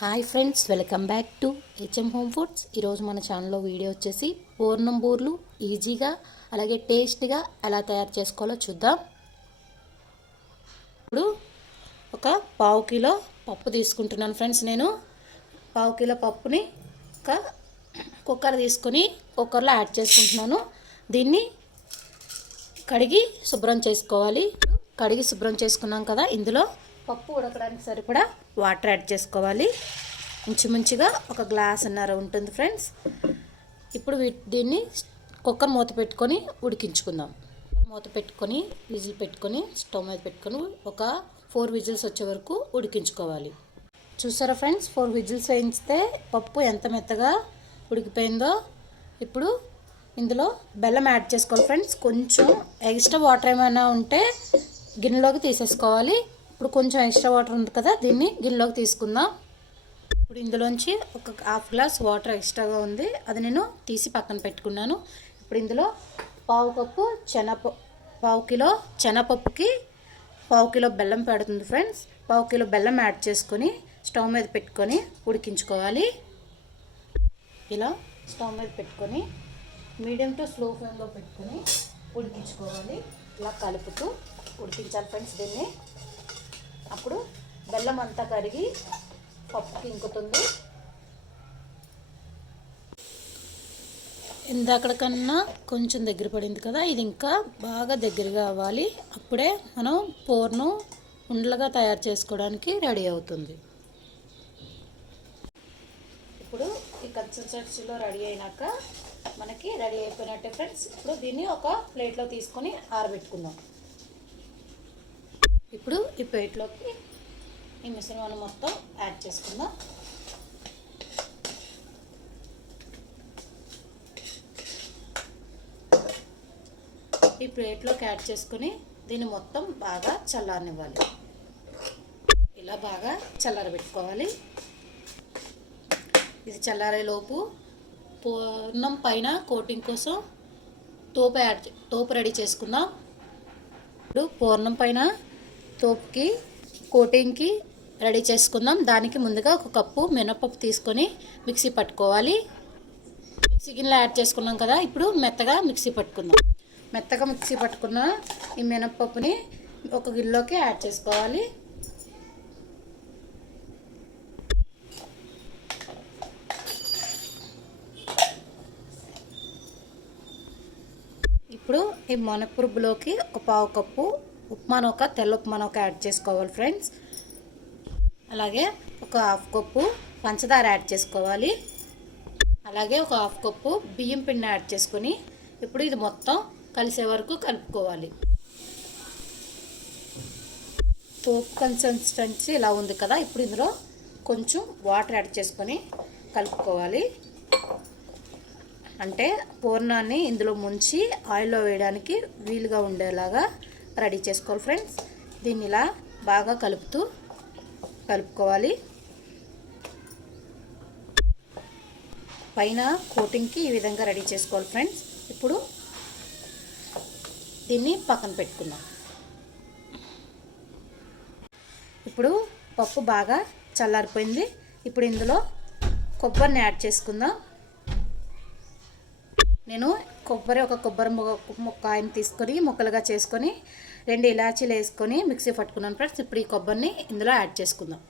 Hi friends welcome back to H M home foods. ఈరోజు మన ఛానల్లో వీడియో వచ్చేసి పూర్ణం బూర్లు ఈజీగా అలాగే టేస్ట్గా ఎలా తయారు చేసుకోవాలో చూద్దాం. ఇప్పుడు ఒక పావు కిలో పప్పు తీసుకుంటున్నాను ఫ్రెండ్స్ నేను. పావు కిలో పప్పుని ఒక కుక్కర్ తీసుకొని కుక్కర్లో యాడ్ చేసుకుంటున్నాను. దీన్ని కడిగి శుభ్రం చేసుకోవాలి. కడిగి శుభ్రం చేసుకున్నాం కదా ఇందులో. పప్పు ఉడకడానికి సరిపడా వాటర్ యాడ్ చేసుకోవాలి. ఇంచుమించుగా ఒక గ్లాస్ అన్నర ఉంటుంది ఫ్రెండ్స్. ఇప్పుడు దీన్ని కుక్కర్ మూత పెట్టుకొని ఉడికించుకుందాం. మూత పెట్టుకొని విజిల్ పెట్టుకొని స్టవ్ మీద పెట్టుకొని ఒక ఫోర్ విజిల్స్ వచ్చే వరకు ఉడికించుకోవాలి. చూసారా ఫ్రెండ్స్? ఫోర్ విజిల్స్ వేయించితే పప్పు ఎంత మెత్తగా ఉడికిపోయిందో. ఇప్పుడు ఇందులో బెల్లం యాడ్ చేసుకోవాలి ఫ్రెండ్స్. కొంచెం ఎక్స్ట్రా వాటర్ ఏమైనా ఉంటే గిన్నెలోకి తీసేసుకోవాలి. ఇప్పుడు కొంచెం ఎక్స్ట్రా వాటర్ ఉంది కదా దీన్ని గిన్నెలోకి తీసుకుందాం. ఇప్పుడు ఇందులోంచి ఒక హాఫ్ గ్లాస్ వాటర్ ఎక్స్ట్రాగా ఉంది. అది నేను తీసి పక్కన పెట్టుకున్నాను. ఇప్పుడు ఇందులో పావు కప్పు శనగ పావు కిలో శనగపప్పుకి పావు కిలో బెల్లం పెడుతుంది ఫ్రెండ్స్. పావు కిలో బెల్లం యాడ్ చేసుకొని స్టవ్ మీద పెట్టుకొని ఉడికించుకోవాలి. ఇలా స్టవ్ మీద పెట్టుకొని మీడియం టు స్లో ఫ్లేమ్లో పెట్టుకొని ఉడికించుకోవాలి. ఇలా కలుపుతూ ఉడికించాలి ఫ్రెండ్స్ దీన్ని. అప్పుడు బెల్లం అంతా కరిగి పప్పుకి ఇంకుతుంది ఇందాకడ కన్నా కొంచెం దగ్గర పడింది కదా ఇది ఇంకా బాగా దగ్గరగా అవ్వాలి. అప్పుడే మనం పోర్ను ఉండలుగా తయారు చేసుకోవడానికి రెడీ అవుతుంది. ఇప్పుడు ఈ కన్సిస్టెన్సీలో రెడీ అయినాక మనకి రెడీ అయిపోయినట్టే ఫ్రెండ్స్ ఇప్పుడు దీన్ని ఒక ప్లేట్లో తీసుకొని ఆరబెట్టుకుందాం. ఇప్పుడు ఈ ప్లేట్లోకి ఈ మిశ్రమాన్ని మొత్తం యాడ్ చేసుకుందాం. ఈ ప్లేట్లోకి యాడ్ చేసుకుని దీన్ని మొత్తం బాగా చల్లారనివ్వాలి. ఇలా బాగా చల్లారబెట్టుకోవాలి. ఇది చల్లారేలోపు పూర్ణం పైన కోటింగ్ కోసం తోపు యాడ్ తోపు రెడీ చేసుకుందాం. ఇప్పుడు పూర్ణం పైన తోపుకి కోటింగ్కి రెడీ చేసుకుందాం. దానికి ముందుగా ఒక కప్పు మినపప్పు తీసుకొని మిక్సీ పట్టుకోవాలి. మిక్సీ గిన్నెలో యాడ్ చేసుకున్నాం కదా ఇప్పుడు మెత్తగా మిక్సీ పట్టుకుందాం. మెత్తగా మిక్సీ పట్టుకున్న ఈ మినపప్పుని ఒక గిన్నెలోకి యాడ్ చేసుకోవాలి. ఇప్పుడు ఈ మనపురుగులోకి ఒక పావు కప్పు ఉప్మా ఒక తెల్ల ఉప్మా ఒక యాడ్ చేసుకోవాలి ఫ్రెండ్స్. అలాగే ఒక హాఫ్ కప్పు పంచదార యాడ్ చేసుకోవాలి. అలాగే ఒక హాఫ్ కప్పు బియ్యం పిండి యాడ్ చేసుకొని ఇప్పుడు ఇది మొత్తం కలిసే వరకు కలుపుకోవాలి. పోపు కన్సిస్టెన్సీ ఇలా ఉంది కదా ఇప్పుడు ఇందులో కొంచెం వాటర్ యాడ్ చేసుకొని కలుపుకోవాలి. అంటే పూర్ణాన్ని ఇందులో ముంచి ఆయిల్లో వేయడానికి వీలుగా ఉండేలాగా రెడీ చేసుకోవాలి ఫ్రెండ్స్. దీన్ని ఇలా బాగా కలుపుతూ కలుపుకోవాలి. పైన కోటింగ్కి ఈ విధంగా రెడీ చేసుకోవాలి ఫ్రెండ్స్. ఇప్పుడు దీన్ని పక్కన పెట్టుకుందాం. ఇప్పుడు పప్పు బాగా చల్లారిపోయింది. ఇప్పుడు ఇందులో కొబ్బరిని యాడ్ చేసుకుందాం. నేను కొబ్బరి ఒక కొబ్బరి మొక్క ఆయన తీసుకొని ముక్కలుగా చేసుకొని రెండు ఇలాచీలు వేసుకొని మిక్సీ పట్టుకున్నాను ఫ్రెండ్స్. ఇప్పుడు ఈ కొబ్బరిని ఇందులో యాడ్ చేసుకుందాం.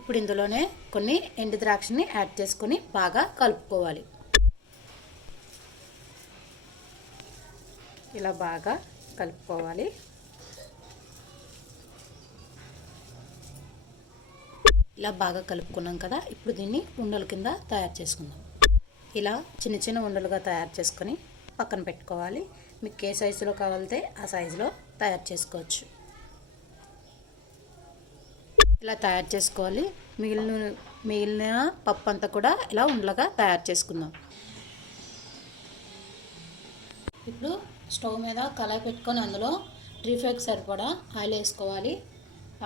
ఇప్పుడు ఇందులోనే కొన్ని ఎండు ద్రాక్షని యాడ్ చేసుకొని బాగా కలుపుకోవాలి. ఇలా బాగా కలుపుకోవాలి. ఇలా బాగా కలుపుకున్నాం కదా ఇప్పుడు దీన్ని ఉండల కింద తయారు చేసుకుందాం. ఇలా చిన్న చిన్న ఉండలుగా తయారు చేసుకొని పక్కన పెట్టుకోవాలి. మీకు ఏ సైజులో కావాలితే ఆ సైజులో తయారు చేసుకోవచ్చు. ఇలా తయారు చేసుకోవాలి. మిగిలిన మిగిలిన పప్పు అంతా కూడా ఇలా ఉండలుగా తయారు చేసుకుందాం. ఇప్పుడు స్టవ్ మీద కళాయి పెట్టుకొని అందులో డ్రీ సరిపడా ఆయిల్ వేసుకోవాలి.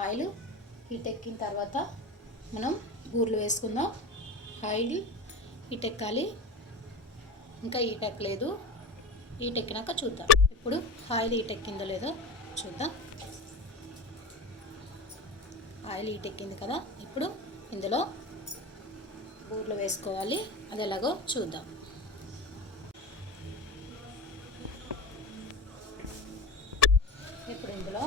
ఆయిల్ హీట్ ఎక్కిన తర్వాత మనం బూర్లు వేసుకుందాం. ఆయిల్ హీట్ ఎక్కాలి ఇంకా హీట్ ఎక్కలేదు ఈటెక్కినాక చూద్దాం. ఇప్పుడు ఆయిల్ హీట్ ఎక్కిందో లేదో చూద్దాం. ఆయిల్ హీట్ ఎక్కింది కదా. ఇప్పుడు ఇందులో బూర్లు వేసుకోవాలి. అది ఎలాగో చూద్దాం. ఇప్పుడు ఇందులో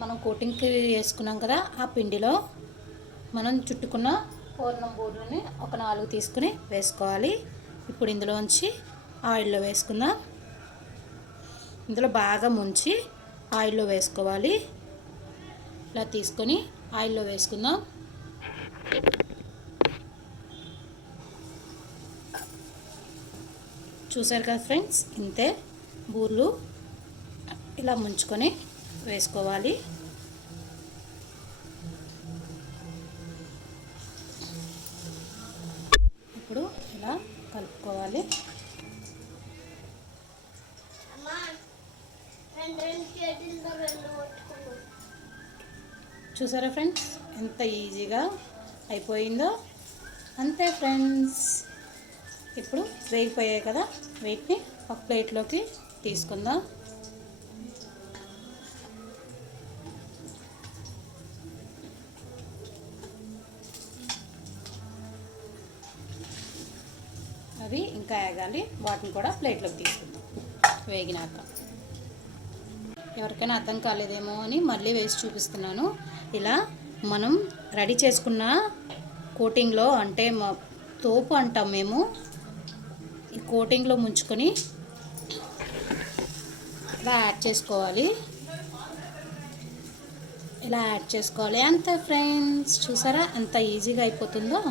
మనం కోటింగ్కి వేసుకున్నాం కదా ఆ పిండిలో మనం చుట్టుకున్న పూర్ణం బూర్లని ఒక నాలుగు తీసుకుని వేసుకోవాలి. ఇప్పుడు ఇందులోంచి ఆయిల్లో వేసుకుందాం. ఇందులో బాగా ముంచి ఆయిల్లో వేసుకోవాలి. ఇలా తీసుకొని ఆయిల్లో వేసుకుందాం. చూసారు కదా ఫ్రెండ్స్ ఇంతే బూర్లు ఇలా ముంచుకొని వేసుకోవాలి. ఇలా కలుపుకోవాలి. చూసారా ఫ్రెండ్స్? ఎంత ఈజీగా అయిపోయిందో. అంతే ఫ్రెండ్స్. ఇప్పుడు వేగిపోయాయి కదా. వీటిని ఒక ప్లేట్లోకి తీసుకుందాం. అవి ఇంకా ఏగాలి వాటిని కూడా ప్లేట్లోకి తీసుకుందాం. వేగినాక. ఎవరికైనా అర్థం కాలేదేమో అని మళ్ళీ వేసి చూపిస్తున్నాను. ఇలా మనం రెడీ చేసుకున్న కోటింగ్లో అంటే మా తోపు అంటాం మేము. ఈ కోటింగ్లో ముంచుకొని ఇలా యాడ్ చేసుకోవాలి. ఇలా యాడ్ చేసుకోవాలి. ఎంత ఫ్రెండ్స్? చూసారా? ఎంత ఈజీగా అయిపోతుందో.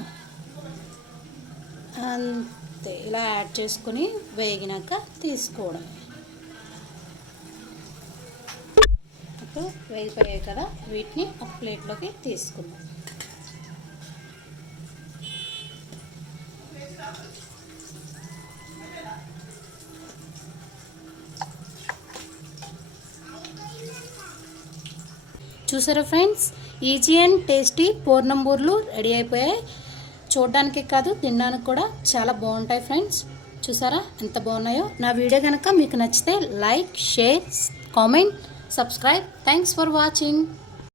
అంతే. ఇలా యాడ్ చేసుకొని వేగినాక తీసుకోవడం. ఇప్పుడు వేగిపోయాయి కదా వీటిని ఒక ప్లేట్లోకి తీసుకుందాం. చూసారా ఫ్రెండ్స్? ఈజీ అండ్ టేస్టీ పూర్ణంబూర్లు రెడీ అయిపోయాయి. చూడడానికి కాదు తినడానికి కూడా చాలా బాగుంటాయి ఫ్రెండ్స్. చూసారా? ఎంత బాగున్నాయో. నా వీడియో కనుక మీకు నచ్చితే like share comment subscribe. Thanks for watching.